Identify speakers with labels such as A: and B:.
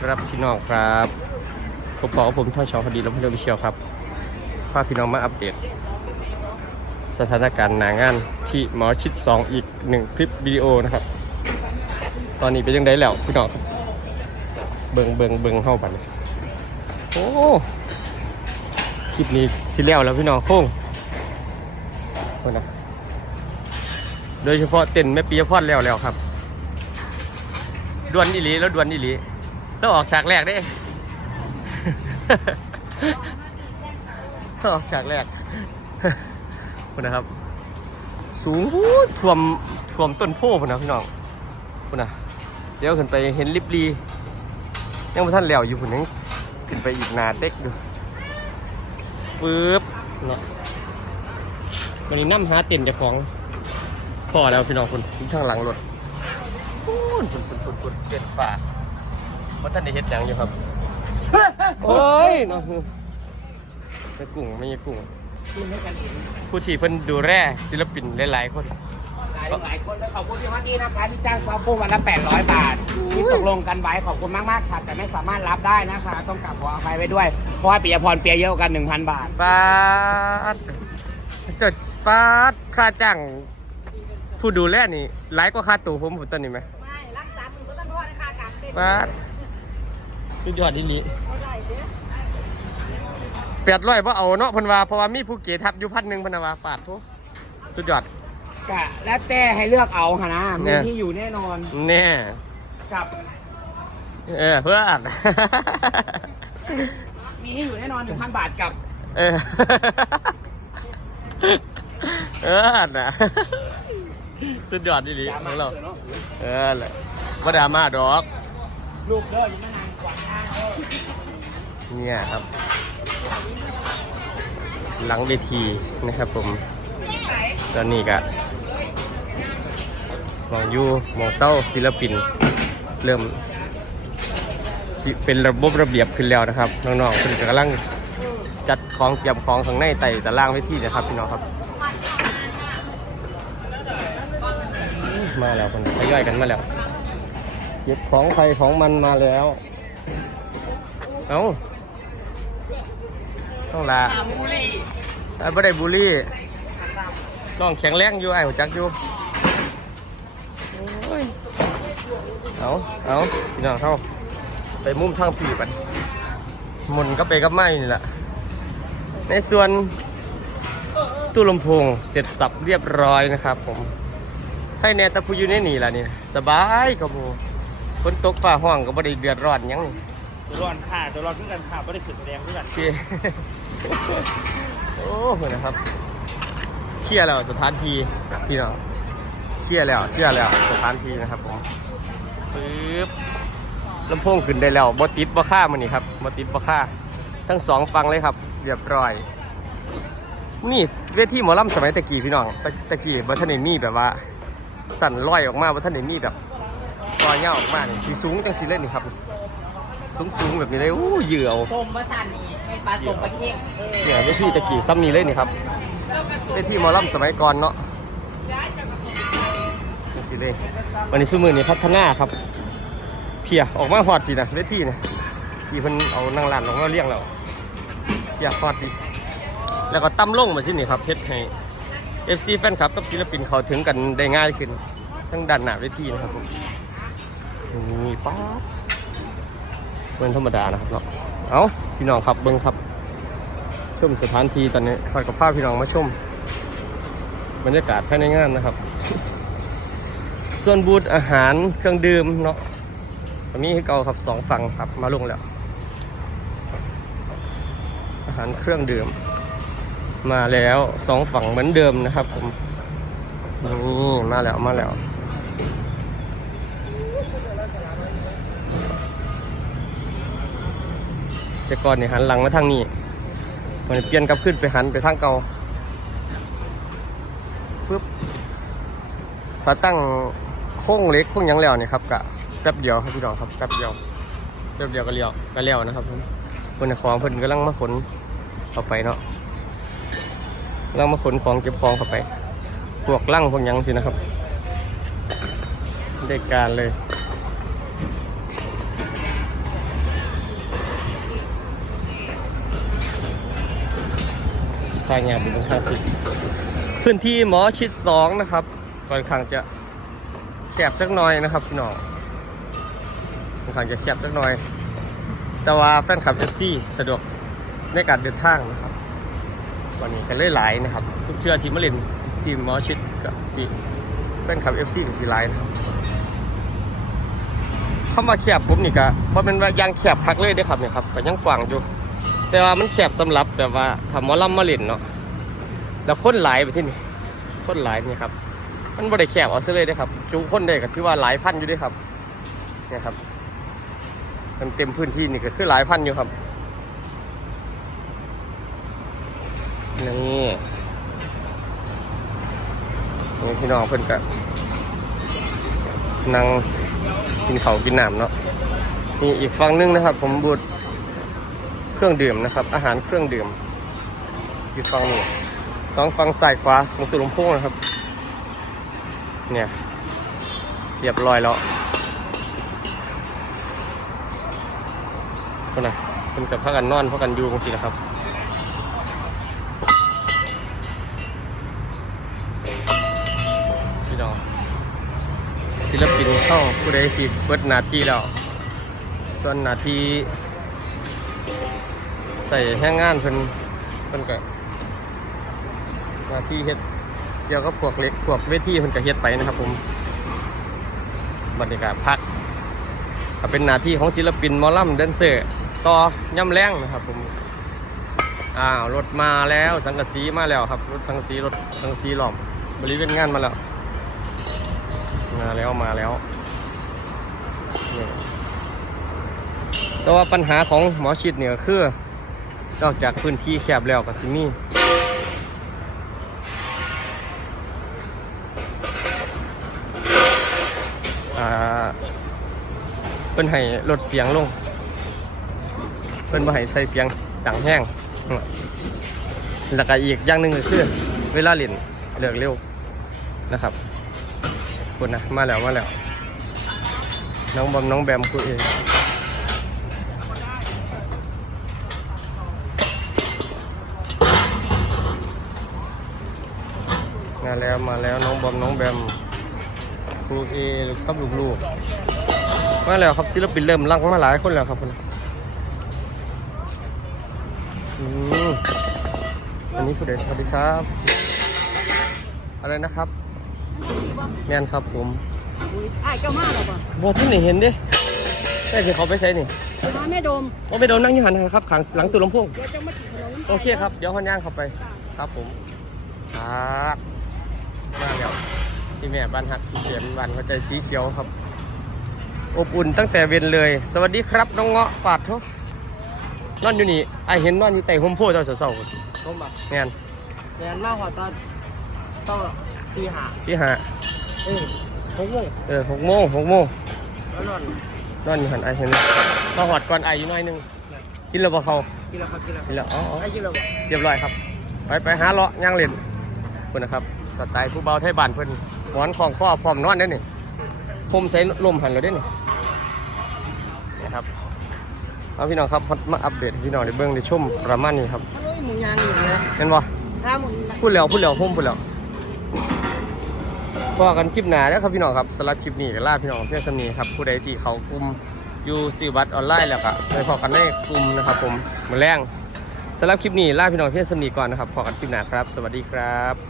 A: ครับพี่น้องครับผมบอกว่าผมท่อชอพอดีแล้วพี่น้องวิเชียวครับพาพี่น้องมาอัปเดต สถานการณ์หนางานที่หมอชิด 2 อีกหนึ่งคลิปวิดีโอนะครับ ตอนนี้เป็นยังไงแล้วพี่น้องครับ เบิงเบิงเบิงเข้าไปโอ้คลิปนี้สิแล้วแล้วพี่น้องโค้งโอ้นะโดยเฉพาะเต้นแม่ปียพอดแล้วแล้วครับดวนอีหลีแล้วดวนอีหลี แล้วออกฉากแรกได้ออกฉากแรกคุณนะครับ สูงพูดท่วมท่วมต้นโพพุ่นะพี่น้องคุณนะเดี๋ยวขึ้นไปเห็นลิบลียังไม่ท่านแล้วอยู่พุ่นยังขึ้นไปอีกนาเด็กอยู่ฟืบเนาะวันนี้นั่หาเต็นเจ้าของพอแล้วพี่น้องคุณอยู่ข้างหลังรถปุ้นปุ้นปุ้นปุ้นปุ้นเปลี่ยนฝา เพราะท่านได้เห็ดหยังอยู่ครับ โอ้ยเนาะไม่กุ้งไม่ใช่กุ้ง
B: กินให้กันเอง
A: ผู้ที่เพิ่นดูแลศิลปินหลายๆคน
B: หลายหลายคนเลยขอบคุณพี่ฮักกี้นะคะที่จ้างซอฟต์ฟูวันละ800 บาทที่ตกลงกันไว้ขอบคุณมากๆค่ะแต่ไม่สามารถรับได้นะคะ ต้องกลับขออภัยไว้ด้วย เพราะว่าปิยพรเปียเยอะกว่ากัน1,000 บาท
A: ปาดจดปาดค่าจ้างผู้ดูแลนี่หลายกว่าค่าตัวผมผมตอนนี้ไหม
C: ไม่รักษามือก็ต้องโทษนะคะการเต้น
A: ปาด สุดยอดดีลี
C: เท่าไหร่เนี่ย
A: แปดร้อยว่าเอาเนาะเพันว่าเพราะว่ามีผู้เกทับอยู่พันหนึ่งเพันว่าปาดทุสุดยอด
B: กะแล้วแต่ให้เลือกเอาค่ะนะ
A: เนี่
B: มี
A: ย
B: ที่อยู่แน่นอน
A: แน่
B: กับ
A: เออเพื่อน
B: มีที่อยู่แน่นอน1,000บาทกับ
A: เออ เออนะสุดยอดดีหลี
B: ยา
A: ข
B: มา
A: องเรา
B: เถอะเนาะ
A: เออแหละว่าดราม่าดอก
B: ลูกเด้ออยังไม่นานกว่าทาง เนี่
A: ยครับ หลังเวทีนะครับผมตอนนี้ก็มองอยู่มองเศร้าศิลปิน เริ่มเป็นระบบระเบียบขึ้นแล้วนะครับน้องๆเพิ่นกำลังจัดของเตรียมของข้างในไต่ตารางเวทีนะครับพี่น้องครับ มาแล้วคนทยอยกันมาแล้วเก็บของใครของมันมาแล้ว เอ้าต้องลา
B: ตามบุรี
A: ไอ้บ่ได้บูลลี่น้องแข็งแรงอยู่ไอ้หัวจักอยู่โอ้ยเอาเอาพี่น้องเข้าไปมุมทางผีไปหมุนก็ไปกับไม้นี่แหละ ในส่วนตู้ลำโพงเสร็จสับเรียบร้อยนะครับผมให้แนตะพูอยู่ในนี่ล่ะนี่ สบายครับผม ฝนตกฟ้าห้องก็บ่ได้เดือดร้อนหยังนี่
B: ตัวร้อนค่ะตัวร้อนขึ้นกันค่ะไม่ได้ขึ้นแสดงขึ้นกัน
A: โอเคโอ้โหนะครับเคลียร์แล้วสถานที่พี่น้องเคลียร์แล้วเคลียร์แล้วสถานที่นะครับผมปึ๊บลำโพงขึ้นได้แล้วบติดบ่ค่ามันนี่ครับบติดบ่ค่าทั้งสองฟังเลยครับเรียบร้อยมีเวทีหมอลำสมัยตะกี้พี่น้องตะตะกี้บัท่านได้มีแบบว่า สั่นลอยออกมาบัท่านได้มีแบบล อยเงาออกมานี่สีสูงจังสีเล่นนี่ครับ สูงสูงแบบนี้เลยอู้เหยื่อเอา
B: ส้มประสันให้ปลาส้มปลาเค็ง
A: เนี่ยเวทีตะกี้ซ้ำนี้เลยนี่ครับเวทีหมอลำสมัยก่อนเนาะนี่สิเล่ยวันนี้สู้มือนี่พัฒนาครับ เพียออกมาฮอดดีนะเวทีเนี่ยพี่เพิ่นเอานั่งร้านลงมาเลี้ยงแล้วเพียฮอดดีแล้วก็ตั้มลงมาที่นี่ครับเฮ็ดให้ FC แฟนคลับกับศิลปินเขาถึงกันได้ง่ายขึ้นทั้งด้านหน้าเวทีนะครับผม นี่ป๊าเป็นธรรมดานะครับเนาะเอาพี่น้องครับเบิ้งครับ ชมสถานที่ตอนนี้พากับภาพพี่น้องมาชม บรรยากาศภายในงานนะครับ ส่วนบูธอาหารเครื่องดื่มเนาะตอนนี้ให้เกาครับสองฝั่งครับมาลงแล้ว อาหารเครื่องดื่ม มาแล้วสองฝั่งเหมือนเดิมนะครับผมนี่มาแล้วมาแล้ว แต่ก่อนเนี่ยหันหลังมาทางนี้มันเปลี่ยนกลับขึ้นไปหันไปทางเก่าฟึบถ้าตั้งโค้งเล็กโค้งยังแล้วเนี่ยครับกะแป๊บเดียวครับพี่น้องครับแป๊บเดียวแป๊บเดียวก็เลี้ยวก็เลี้ยวนะครับผมคนในของเพิ่นกำลังมาขนเข้าไปเนาะกำลังมาขนของเก็บของเข้าไปพวกลั่งพวกยังสินะครับได้การเลย ทางงานเป็นทางผิดพื้นที่หมอชิดสองนะครับค่อนข้างจะแคบจักหน่อยนะครับพี่น้องค่อนข้างจะแคบจักหน่อย แต่ว่าแฟนคลับ FC สะดวกในการเดินทางนะครับ วันนี้กันเลยหลายนะครับ ทุกเชื่อทีมมาเล่นทีมหมอชิดกับสีแฟนคลับ FC กับสีไลน์นะครับเข้ามาแคบผมนี่ก็เพราะเป็นว่ายางแคบพักเลยเด้ครับเนี่ยครับก็ยังกว้างอยู่ แต่ว่ามันแคบสำหรับแบบว่าทำมอลำมาเล่นเนาะแล้วคนหลายไปที่นี่คนหลายนี่ครับ มันบ่ได้แคบเอาซะเลยเด้ครับ จูงคนได้ก็ถือว่าหลายพันอยู่ด้อครับเนี่ยครับ มันเต็มพื้นที่นี่ก็คือหลายพันอยู่ครับนี่นี่พี่น้องเพิ่อนก็นั่งกินเขากินน้ำเนาะนี่อีกฝั่งหนึงนะครับ ผมบูด เครื่องดื่มนะครับ อาหารเครื่องดื่มอีกฝั่งนี้สองฝั่งซ้ายขวาของตุลมพุ่งนะครับ เนี่ยเรียบร้อยแล้วคนน่ะเพิ่นกับพักกันนอนพักกันอยู่ตรงสินะครับพี่น้องศิลปินเข้าผู้ใดที่เปิดนาทีแล้ว ส่วนนาที ใส่แห้งงานเพิ่นเพิ่นก็หนาทีเฮ็ดเกี่ยวกับพวกเล็กพวกเวทีเพิ่นก็เฮ็ดไปนะครับ ผมบรรยากาศพักก็เป็นหนาทีของศิลปินมอลำแดนเซอร์ต่อย่ำแรงนะครับ ผมอ้าวรถมาแล้วสังกะสีมาแล้วครับรถสังกะสีรถสังกะสีหลอมบริเวณงานมาแล้วมาแล้วมาแล้วนี่แต่ว่าปัญหาของหมอชิดเนี่ยคือ นอกจากพื้นที่แคบแล้วก็สิมีอ่เพิ่นให้ลดเสียงลง เพิ่นบ่ให้ใส่เสียงดังแห้งแล้วก็อีกอย่างหนึ่งก็คือ เวลาเล่นเลือกเร็วนะครับคุณนะมาแล้วมาแล้ว น้องบอมน้องแบมคุยเอง มาแล้วมาแล้วน้องบอมน้องแบมครูเอกับลูกๆมาแล้วครับศิลปินเริ่มลังมาหลายคนแล้วครับคุณอืมอันนี้ผู้เด็กสวัสดีครับ อะไรนะครับ แมนครับผม
C: อุ้ยไอ้ายเจ้ามาแล้วบ่
A: บอที่ไหนเห็นดิแต่ที่เขาไปใช้นี่
C: ไปนอนแม่โดม
A: ว่าไปโดนนั่งอยี่หันนะครับขังหลังตู้ลำโพง
C: เดี๋ยวจะมาถึงถนน
A: โอเคครับ เดี๋ยวฮอนย่างเข้าไป ครับผมครับ มาแล้วที่แม่บ้านหักที่เขียนบ้านหัวใจสีเขียวครับ อบอุ่นตั้งแต่เวียนเลย สวัสดีครับน้องเงาะปาดทุกนอนอยู่นี่ไอเห็นนอนอยู่ใต้ห่มโพธิ์เจ้าเสา
D: ผมแบบ
A: ๆแมน
D: เรียนมากกว่าตอนต้องตีหา
A: ที่หา
D: เออหกโมง
A: เออหกโมงหกโมง
D: แล้วนอน
A: นอนอยู่หันไอเห็นมาหอดก่อนไออยู่หน้อยหนึงกินแล้วบ่เขา
D: กินแล้วครับกินแล้ว
A: กินแล้วอ๋ออ๋อ
D: ไอ้กินแล้วบอก
A: เรียบร้อยครับ ไปไปหาเลาะย่างเล่นเพื่อนนะครับ สไตล์ผู้เบาไทยบ้านเพื่อนหมอนของข้อพร้อมนอนได้นี่ผมใส่ลมหันเราได้นี่นะครับเอาพี่น้องครับมาอัปเดตให้พี่น้องได้เบิ่งได้ชมประมาณนี้ครับ
D: เฮ้ยหมูยางอยู่นะ
A: เห็นบ่
D: ถ้ามึง
A: พูดแล้วพูดแล้วผมพูดแล้วพอกันคลิปหน้าแล้วครับพี่น้องครับสำหรับคลิปนี้ก็ลาพี่น้องเพื่อนสมีครับผู้ใดที่เขากลุ่มอยู่ซีบัตออนไลน์แล้วก็ไปพอกันในกลุ่มนะครับ ผมมือแรงสำหรับคลิปนี้ลาพี่น้องเพื่อนสมีก่อนนะครับพอกันคลิปหน้าครับ สวัสดีครับ